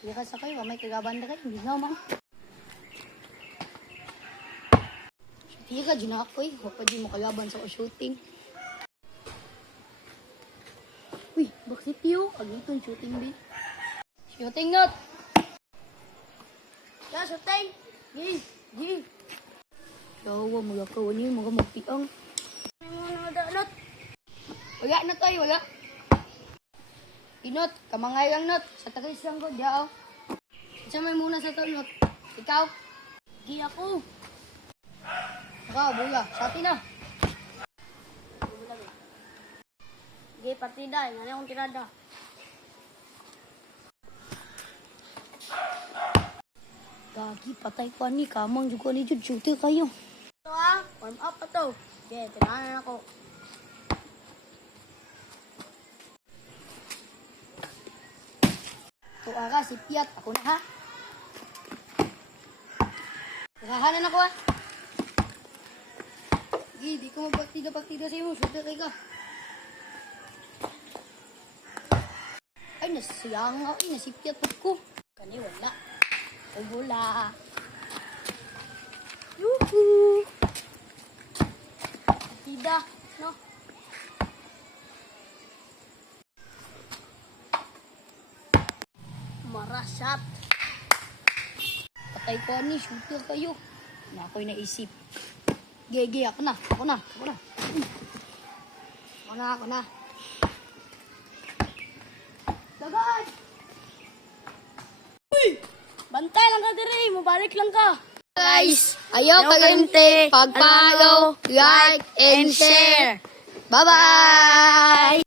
Hindi ka sa kayo, may kagabanda kayo. Hindi naman. Hindi ka, dyan ako eh. Huwag pa di mo kalaban sa shooting. Uy, bakit yun? Agitong shooting din. Shooting not! Ya, shooting! Gi! Yawa, mga kawani, mga magpiang. May mga nangadaan. Wala na tayo, wala. Inot, kamangay lang not. Sa tagais lang ko, diyaw. Isa may muna sa to, not. Ikaw? Gi ako. Ikaw, buya. Sa atin na. Gi, partida. Nga akong tirada. Gagi, patay ko ni. Kamang juga ni Jud. Shooter kayo. Ito warm up pa to. Sige, tinahanan ako. Ito ka, si Piat. Ako na ha. Tinahanan ako ha. Sige, di ko magpaktida sa iyo. Shooter kayo ka. Ay, nasiyang ako. Ay, nasipiat ako. Kani, wala. Ugula. Yuhu. Tidak, no? Marasat. Patay ko ni, shooter kayo. Na ako'y naisip. Gege, ako na. Dagan! Uy! Bantay lang ka diri, mabalik lang ka. Guys, ayaw kalimte, pag-follow, like, and share. Bye-bye!